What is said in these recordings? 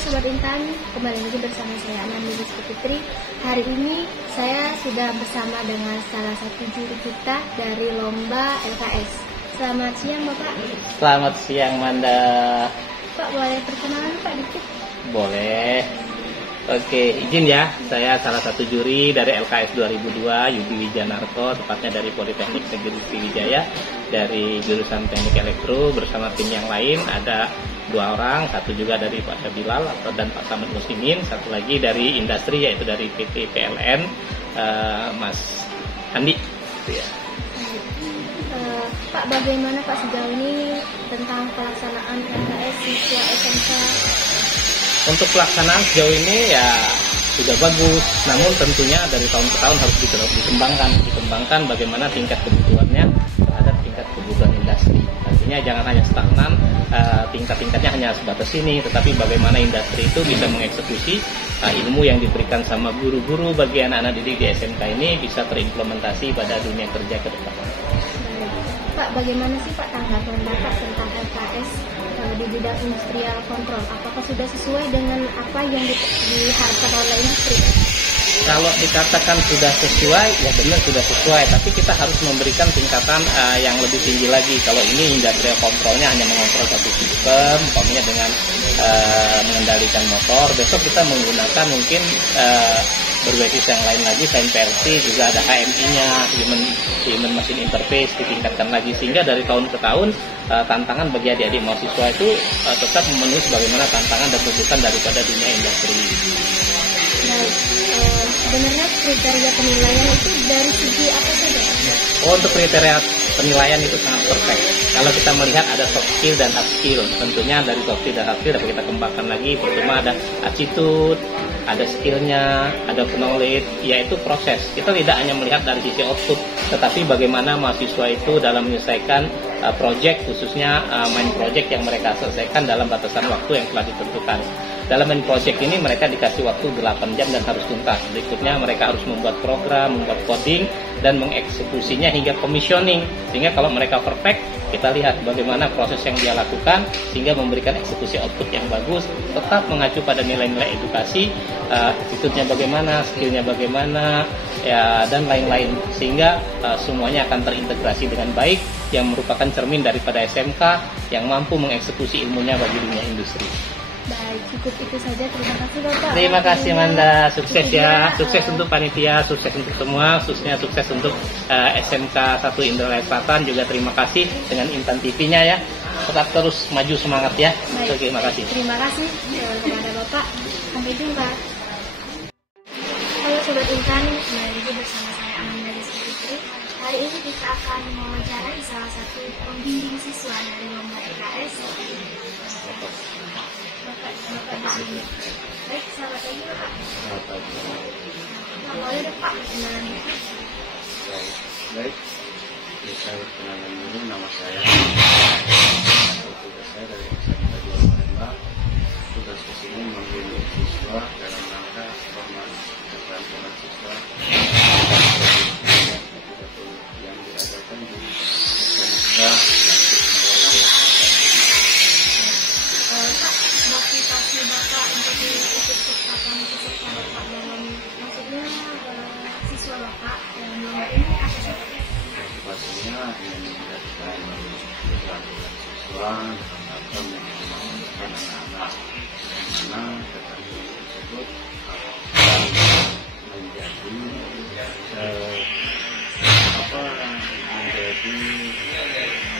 Sobat Intan, kembali lagi bersama saya Ananda Putri. Hari ini saya sudah bersama dengan salah satu juri kita dari lomba LKS. Selamat siang Bapak. Selamat siang Manda. Pak, boleh perkenalan Pak dikit? Boleh. Oke, izin ya, saya salah satu juri dari LKS 2002 Yudi Wijanarko, tepatnya dari Politeknik Negeri Sriwijaya, dari jurusan Teknik Elektro bersama tim yang lain. Ada 2 orang, satu juga dari Pak Syabilal dan Pak Samad Muslimin, satu lagi dari industri yaitu dari PT PLN, Mas Andi. Ya. Pak, bagaimana Pak sejauh ini tentang pelaksanaan LKS siswa SMK? Untuk pelaksanaan sejauh ini ya sudah bagus, namun tentunya dari tahun ke tahun harus dikembangkan bagaimana tingkat kebutuhannya terhadap tingkat kebutuhan industri. Artinya jangan hanya stagnan, tingkat-tingkatnya hanya sebatas ini, tetapi bagaimana industri itu bisa mengeksekusi ilmu yang diberikan sama guru-guru bagi anak-anak didik di SMK ini bisa terimplementasi pada dunia kerja ke depan. Pak, bagaimana sih Pak tanggapan Bapak tentang LKS di bidang industrial kontrol? Apakah sudah sesuai dengan apa yang diharapkan oleh industri? Kalau dikatakan sudah sesuai, ya benar sudah sesuai. Tapi kita harus memberikan tingkatan yang lebih tinggi lagi. Kalau ini industrial kontrolnya hanya mengontrol satu sistem, umpamanya dengan mengendalikan motor. Besok kita menggunakan mungkin berbasis yang lain lagi, selain PLC juga ada HMI-nya, Human Machine Interface ditingkatkan lagi, sehingga dari tahun ke tahun tantangan bagi adik-adik mahasiswa itu tetap memenuhi sebagaimana tantangan dan tuntutan daripada dunia industri. Baik, sebenarnya kriteria penilaian itu dari segi apa saja? Untuk kriteria penilaian itu sangat perfect. Kalau kita melihat ada soft skill dan hard skill, tentunya dari soft skill dan hard skill dapat kita kembangkan lagi. Pertama ada attitude, ada skillnya, ada knowledge, yaitu proses. Kita tidak hanya melihat dari sisi output, tetapi bagaimana mahasiswa itu dalam menyelesaikan project, khususnya main project yang mereka selesaikan dalam batasan waktu yang telah ditentukan. Dalam main project ini mereka dikasih waktu 8 jam dan harus tuntas. Berikutnya mereka harus membuat program, membuat coding, dan mengeksekusinya hingga commissioning. Sehingga kalau mereka perfect, kita lihat bagaimana proses yang dia lakukan sehingga memberikan eksekusi output yang bagus, tetap mengacu pada nilai-nilai edukasi, attitude-nya bagaimana, skill-nya bagaimana, ya, dan lain-lain. Sehingga semuanya akan terintegrasi dengan baik, yang merupakan cermin daripada SMK yang mampu mengeksekusi ilmunya bagi dunia industri. Baik, cukup itu saja. Terima kasih Bapak. Terima kasih Manda, sukses ya, sukses untuk panitia, sukses untuk semua, khususnya sukses untuk SMK 1 Indralaya Selatan. Juga terima kasih dengan Intan TV-nya ya, tetap terus maju semangat ya. Baik. Terima kasih. Terima kasih kepada Bapak. Sampai jumpa. Halo Sobat Intan, kembali lagi bersama saya Ananda Putri. Hari ini kita akan mewawancarai salah satu pembimbing siswa dari lomba LKS. Bapak di sini. Baik, selamat pagi Pak. Selamat pagi. Nah, boleh deh Pak perkenalan dulu. Baik. Saya perkenalan dulu, nama saya. Tugas saya dari SMK 2 Palembang. Tugas kesini membimbing siswa dalam rangka keterampilan siswa yang diadakan di SMK. Motivasi Bapak untuk ikut sertakan peserta Bapak dalam, maksudnya siswa Bapak dalam lomba ini apa sih? Motivasinya ingin meningkatkan keterampilan siswa atau mengembangkan anak-anak karena keterampilan tersebut akan menjadi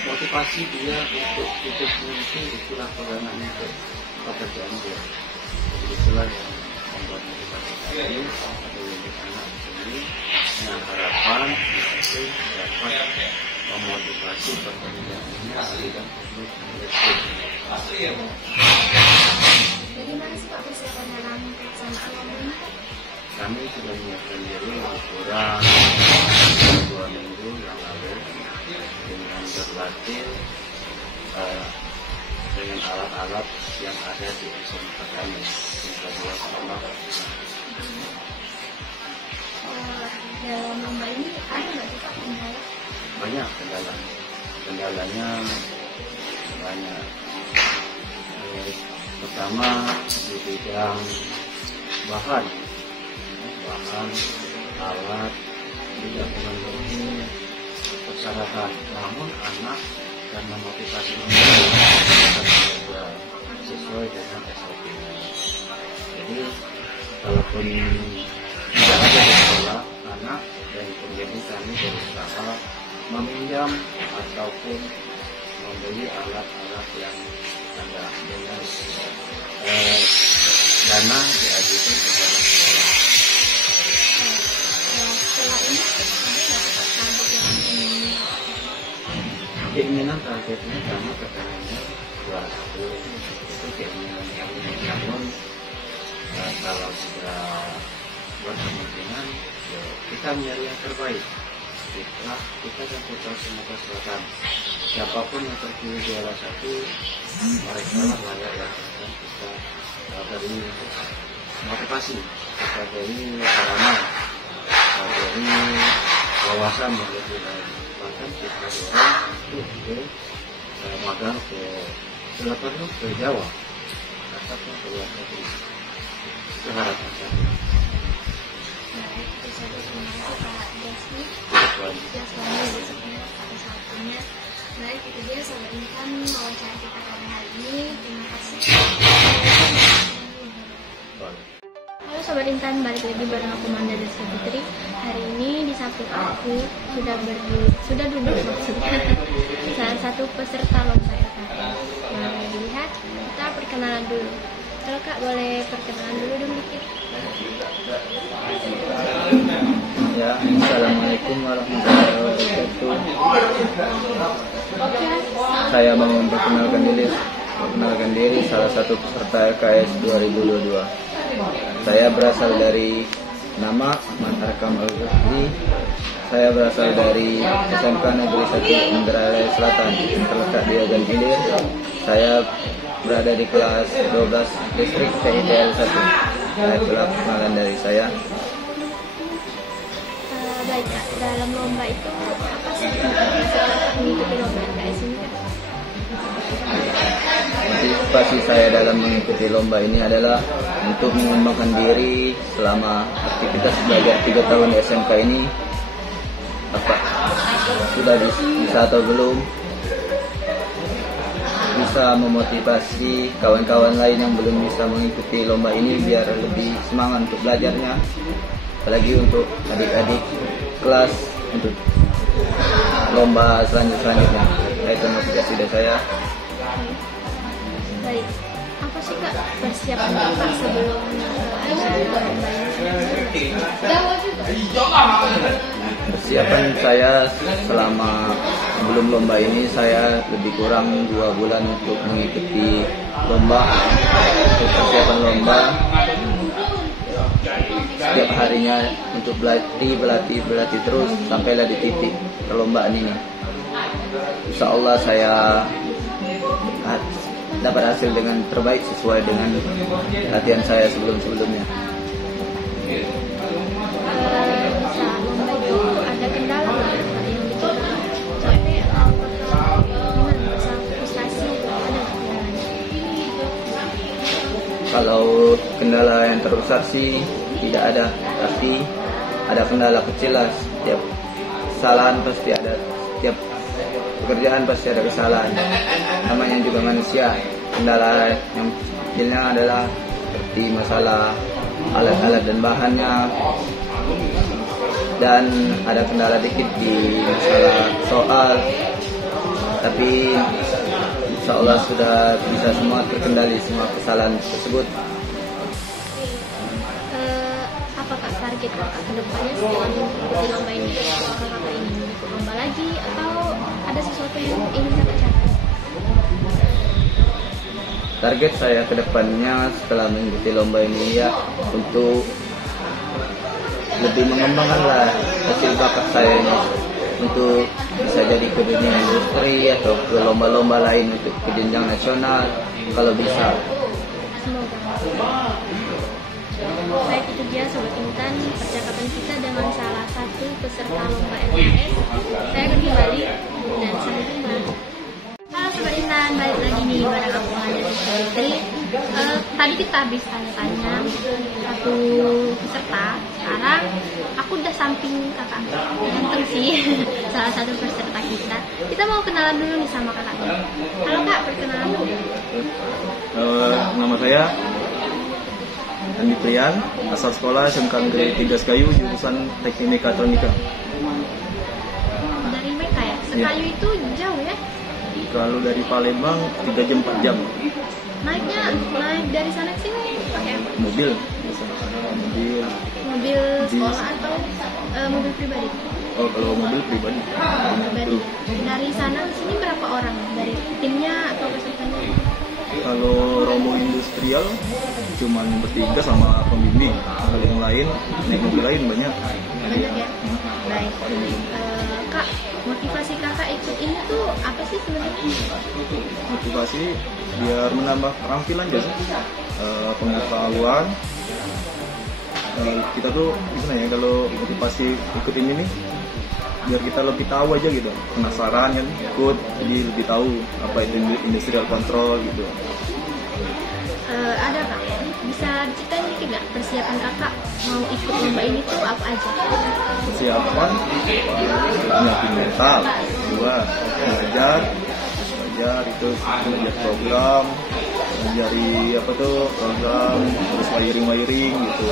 motivasi dia untuk nanti itulah pegangan untuk pekerjaan dia. Jadi itulah yang membuat motivasi kami atau untuk anak ini dengan harapan itu dapat memotivasi pekerjaannya agar terus meneruskan. Bagaimana sih Pak persiapan dalam pelaksanaan lomba ini? Kami sudah menyiapkan diri lebih kurang 2 minggu yang lalu dengan berlatih dengan alat-alat yang ada di SMK kami. Dalam lomba ini ada nggak sih Pak kendala? Banyak kendalanya banyak. pertama di bidang bahan, alat, tidak memenuhi persyaratan. Namun anak karena motivasi juga sesuai dengan SOP. Jadi kalaupun tidak ada di sekolah anak, dan kemudian kami berusaha meminjam ataupun membeli alat-alat yang ada dengan dana diajukan kepada sekolah. Setelah ini Keinginan targetnya kami kepengennya 200 itu keinginan yang namun kalau sudah berkemungkinan ya kita nyari yang terbaik. Kita dan Putra Sumatera Selatan, siapapun yang terpilih juara 1, mereka layak yang akan kita beri motivasi, kita beri sarana, kita beri wawasan yang lebih baik. Bahkan kita dorong untuk ke magang ke Selatan, ke Jawa ataupun ke luar negeri. Itu harapan saya. Baik, itu dia Sobat Intan wawancara kita pada hari ini. Terima kasih. Halo Sobat Intan, balik lagi bareng aku Manda Desa Putri. Hari ini di samping aku sudah duduk maksudnya salah satu peserta lomba LKS. Boleh dilihat, kita perkenalan dulu. Kalau Kak boleh perkenalan dulu dong dikit. Ya, Assalamualaikum warahmatullahi wabarakatuh. Saya mau memperkenalkan diri salah satu peserta LKS 2022. Saya berasal dari nama Ahmad Arkam Al-Ghazali. Saya berasal dari SMK Negeri 1 Indralaya Selatan yang terletak di Agan Ilir. Saya berada di kelas 12 distrik TITL 1. Saya telah perkenalan dari saya. Baik Kak, dalam lomba itu apa sih mengikuti lomba LKS ini Kak? Motivasi saya dalam mengikuti lomba ini adalah untuk mengembangkan diri selama aktivitas belajar 3 tahun di SMK ini. Apa sudah bisa atau belum, bisa memotivasi kawan-kawan lain yang belum bisa mengikuti lomba ini biar lebih semangat untuk belajarnya, apalagi untuk adik-adik kelas untuk lomba selanjutnya. Itu motivasi dari saya. Baik, apa sih Kak persiapan Kakak sebelum ada lomba ini? Persiapan saya selama sebelum lomba ini, saya lebih kurang 2 bulan untuk mengikuti lomba. Untuk persiapan lomba, setiap harinya untuk berlatih terus sampailah di titik perlombaan ini. Insya Allah saya dapat hasil dengan terbaik sesuai dengan latihan saya sebelumnya. Saat lomba itu ada kendala nggak? Ada yang bikin capek atau gimana? Masalah frustasi ada nggak kendalanya? Kalau kendala yang terbesar sih tidak ada, tapi ada kendala kecil lah. Setiap kesalahan pasti ada, setiap pekerjaan pasti ada kesalahan. Namanya juga manusia. Kendala yang kecilnya adalah seperti masalah alat-alat dan bahannya, dan ada kendala dikit di masalah soal, tapi insya Allah sudah bisa semua terkendali semua kesalahan tersebut. Apakah target Kakak ke depannya setelah mengikuti lomba ini? Apakah Kakak ingin ikut lomba lagi atau ada sesuatu yang ingin Kakak capai? Target saya ke depannya setelah mengikuti lomba ini ya untuk lebih mengembangkanlah hasil bakat saya ini untuk bisa jadi ke dunia industri atau ke lomba-lomba lain untuk ke jenjang nasional kalau bisa. Semoga. Baik, itu dia Sobat Intan percakapan kita dengan salah satu peserta lomba LKS. Saya akan kembali dan sampai jumpa. Halo Sobat Intan, balik lagi nih bareng aku Manda Desa Putri. Tadi kita habis tanya-tanya satu peserta. Sekarang aku udah samping kakak ganteng sih, salah satu peserta kita. Kita mau kenalan dulu nih sama kakaknya. Halo kak, perkenalan dulu. Nama saya Andi Prian, asal sekolah SMK Negeri 3 Sekayu, jurusan Teknik Mekatronika. Dari Meka ya? Sekayu itu jauh ya? Kalau dari Palembang 3 jam 4 jam. Naik dari sana ke sini pakai apa? Mobil. Mobil sekolah atau mobil pribadi? Oh, kalau mobil pribadi. Pribadi. Dari sana ke sini berapa orang? Dari timnya atau pesertanya? Kalau Romo Industrial cuman bertiga sama pembimbing. Kalau yang lain naik mobil lain banyak. Banyak ya? Baik. Kak, motivasi kakak ikut ini tuh apa sih sebenarnya? Motivasi biar menambah keterampilan aja sih. Pengetahuan. Kita tuh gimana ya, kalau motivasi ikut ini nih biar kita lebih tahu aja gitu, penasaran kan, ikut jadi lebih tahu apa itu industrial control gitu. Ada kak, bisa diceritain dikit nggak persiapan kakak mau ikut lomba ini tuh apa aja? Persiapan nyiapin mental, dua belajar itu belajar program, pelajari apa tuh program, terus wiring gitu.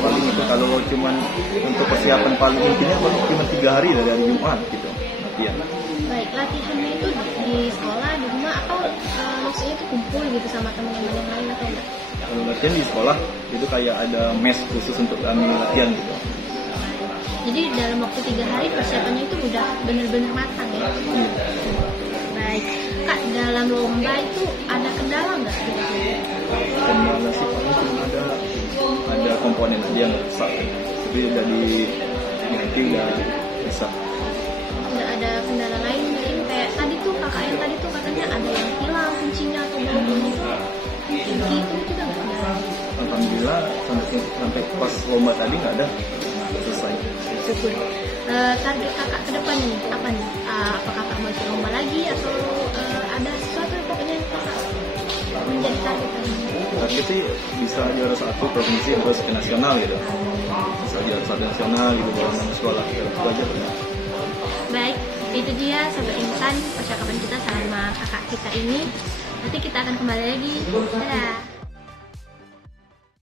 Paling itu kalau cuman untuk persiapan paling intinya paling cuma 3 hari dari hari Jumat gitu latihan. Baik, latihannya itu di sekolah, di rumah atau maksudnya itu kumpul gitu sama teman-teman yang lain atau enggak? Kalau latihan di sekolah itu kayak ada mes khusus untuk kami latihan gitu. Jadi dalam waktu 3 hari persiapannya itu udah benar-benar matang ya? Baik, kak dalam lomba itu ada kendala nggak? Kendala sih paling cuma ada komponen aja yang rusak, tapi udah diganti udah bisa. Nggak ada kendala lain mungkin kayak tadi tuh kakak yang tadi tuh katanya ada yang hilang kuncinya atau baunya itu juga nggak ada. Alhamdulillah sampai pas lomba tadi nggak ada, selesai. Syukur. Target kakak ke depan nih apa nih? Apa kakak mau ikut lomba lagi atau ada sesuatu yang pokoknya kakak menjadi target lagi? Target sih bisa juara 1 provinsi terus ke nasional gitu. Bisa juara 1 nasional gitu bawa nama sekolah gitu aja. Baik, itu dia sahabat insan percakapan kita sama kakak kita ini. Nanti kita akan kembali lagi. Dadah.